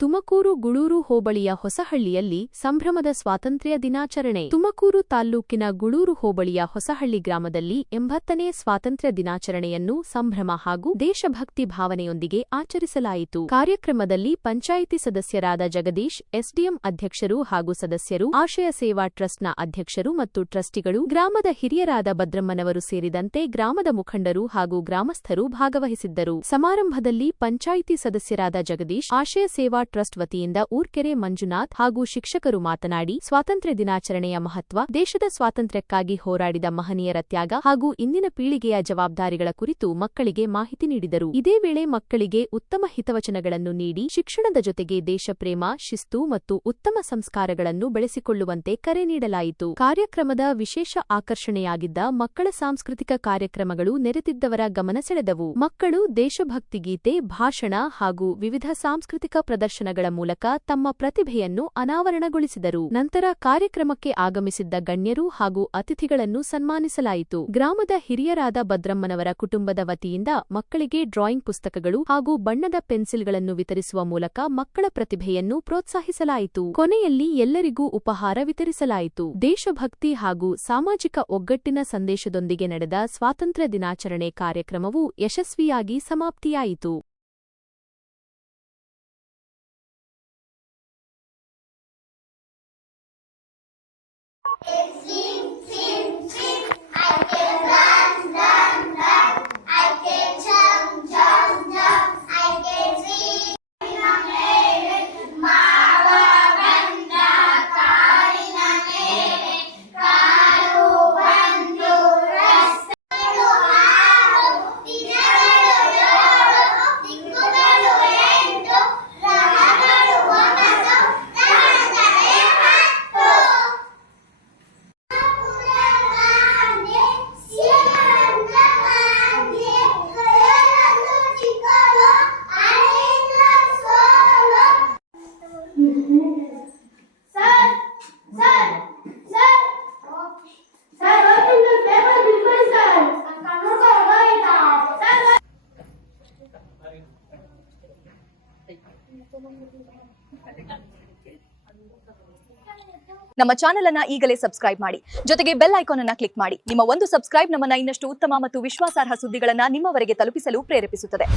ತುಮಕೂರು ಗುಳೂರು ಹೋಬಳಿಯ ಹೊಸಹಳ್ಳಿಯಲ್ಲಿ ಸಂಭ್ರಮದ ಸ್ವಾತಂತ್ರ್ಯ ದಿನಾಚರಣೆ. ತುಮಕೂರು ತಾಲ್ಲೂಕಿನ ಗುಳೂರು ಹೋಬಳಿಯ ಹೊಸಹಳ್ಳಿ ಗ್ರಾಮದಲ್ಲಿ 80ನೇ ಸ್ವಾತಂತ್ರ್ಯ ದಿನಾಚರಣೆಯನ್ನು ಸಂಭ್ರಮ ಹಾಗೂ ದೇಶಭಕ್ತಿ ಭಾವನೆಯೊಂದಿಗೆ ಆಚರಿಸಲಾಯಿತು. ಕಾರ್ಯಕ್ರಮದಲ್ಲಿ ಪಂಚಾಯಿತಿ ಸದಸ್ಯರಾದ ಜಗದೀಶ್, ಎಸ್ಡಿಎಂ ಅಧ್ಯಕ್ಷರು ಹಾಗೂ ಸದಸ್ಯರು, ಆಶಯ ಸೇವಾ ಟ್ರಸ್ಟ್ನ ಅಧ್ಯಕ್ಷರು ಮತ್ತು ಟ್ರಸ್ಟಿಗಳು, ಗ್ರಾಮದ ಹಿರಿಯರಾದ ಭದ್ರಮ್ಮನವರು ಸೇರಿದಂತೆ ಗ್ರಾಮದ ಮುಖಂಡರು ಹಾಗೂ ಗ್ರಾಮಸ್ಥರು ಭಾಗವಹಿಸಿದ್ದರು. ಸಮಾರಂಭದಲ್ಲಿ ಪಂಚಾಯಿತಿ ಸದಸ್ಯರಾದ ಜಗದೀಶ್, ಆಶಯ ಸೇವಾ ಟ್ರಸ್ಟ್ ವತಿಯಿಂದ ಊರ್ಕೆರೆ ಮಂಜುನಾಥ್ ಹಾಗೂ ಶಿಕ್ಷಕರು ಮಾತನಾಡಿ, ಸ್ವಾತಂತ್ರ್ಯ ದಿನಾಚರಣೆಯ ಮಹತ್ವ, ದೇಶದ ಸ್ವಾತಂತ್ರ್ಯಕ್ಕಾಗಿ ಹೋರಾಡಿದ ಮಹನೀಯರ ತ್ಯಾಗ ಹಾಗೂ ಇಂದಿನ ಪೀಳಿಗೆಯ ಜವಾಬ್ದಾರಿಗಳ ಕುರಿತು ಮಕ್ಕಳಿಗೆ ಮಾಹಿತಿ ನೀಡಿದರು. ಇದೇ ವೇಳೆ ಮಕ್ಕಳಿಗೆ ಉತ್ತಮ ಹಿತವಚನಗಳನ್ನು ನೀಡಿ ಶಿಕ್ಷಣದ ಜೊತೆಗೆ ದೇಶಪ್ರೇಮ, ಶಿಸ್ತು ಮತ್ತು ಉತ್ತಮ ಸಂಸ್ಕಾರಗಳನ್ನು ಬೆಳೆಸಿಕೊಳ್ಳುವಂತೆ ಕರೆ ನೀಡಲಾಯಿತು. ಕಾರ್ಯಕ್ರಮದ ವಿಶೇಷ ಆಕರ್ಷಣೆಯಾಗಿದ್ದ ಮಕ್ಕಳ ಸಾಂಸ್ಕೃತಿಕ ಕಾರ್ಯಕ್ರಮಗಳು ನೆರೆದಿದ್ದವರ ಗಮನ ಸೆಳೆದವು. ಮಕ್ಕಳು ದೇಶಭಕ್ತಿ ಗೀತೆ, ಭಾಷಣ ಹಾಗೂ ವಿವಿಧ ಸಾಂಸ್ಕೃತಿಕ ಪ್ರದರ್ಶನಗಳ ಮೂಲಕ ತಮ್ಮ ಪ್ರತಿಭೆಯನ್ನು ಅನಾವರಣಗೊಳಿಸಿದರು. ನಂತರ ಕಾರ್ಯಕ್ರಮಕ್ಕೆ ಆಗಮಿಸಿದ್ದ ಗಣ್ಯರು ಹಾಗೂ ಅತಿಥಿಗಳನ್ನು ಸನ್ಮಾನಿಸಲಾಯಿತು. ಗ್ರಾಮದ ಹಿರಿಯರಾದ ಭದ್ರಮ್ಮನವರ ಕುಟುಂಬದ ವತಿಯಿಂದ ಮಕ್ಕಳಿಗೆ ಡ್ರಾಯಿಂಗ್ ಪುಸ್ತಕಗಳು ಹಾಗೂ ಬಣ್ಣದ ಪೆನ್ಸಿಲ್ಗಳನ್ನು ವಿತರಿಸುವ ಮೂಲಕ ಮಕ್ಕಳ ಪ್ರತಿಭೆಯನ್ನು ಪ್ರೋತ್ಸಾಹಿಸಲಾಯಿತು. ಕೊನೆಯಲ್ಲಿ ಎಲ್ಲರಿಗೂ ಉಪಹಾರ ವಿತರಿಸಲಾಯಿತು. ದೇಶಭಕ್ತಿ ಹಾಗೂ ಸಾಮಾಜಿಕ ಒಗ್ಗಟ್ಟಿನ ಸಂದೇಶದೊಂದಿಗೆ ನಡೆದ ಸ್ವಾತಂತ್ರ್ಯ ದಿನಾಚರಣೆ ಕಾರ್ಯಕ್ರಮವು ಯಶಸ್ವಿಯಾಗಿ ಸಮಾಪ್ತಿಯಾಯಿತು. ನಮ್ಮ ಚಾನೆಲ್ ಅನ್ನ ಈಗಲೇ ಸಬ್ಸ್ಕ್ರೈಬ್ ಮಾಡಿ, ಜೊತೆಗೆ ಬೆಲ್ ಐಕಾನ್ ಅನ್ನ ಕ್ಲಿಕ್ ಮಾಡಿ. ನಿಮ್ಮ ಒಂದು ಸಬ್ಸ್ಕ್ರೈಬ್ ನಮ್ಮನ್ನ ಇನ್ನಷ್ಟು ಉತ್ತಮ ಮತ್ತು ವಿಶ್ವಾಸಾರ್ಹ ಸುದ್ದಿಗಳನ್ನ ನಿಮ್ಮವರೆಗೆ ತಲುಪಿಸಲು ಪ್ರೇರೇಪಿಸುತ್ತದೆ.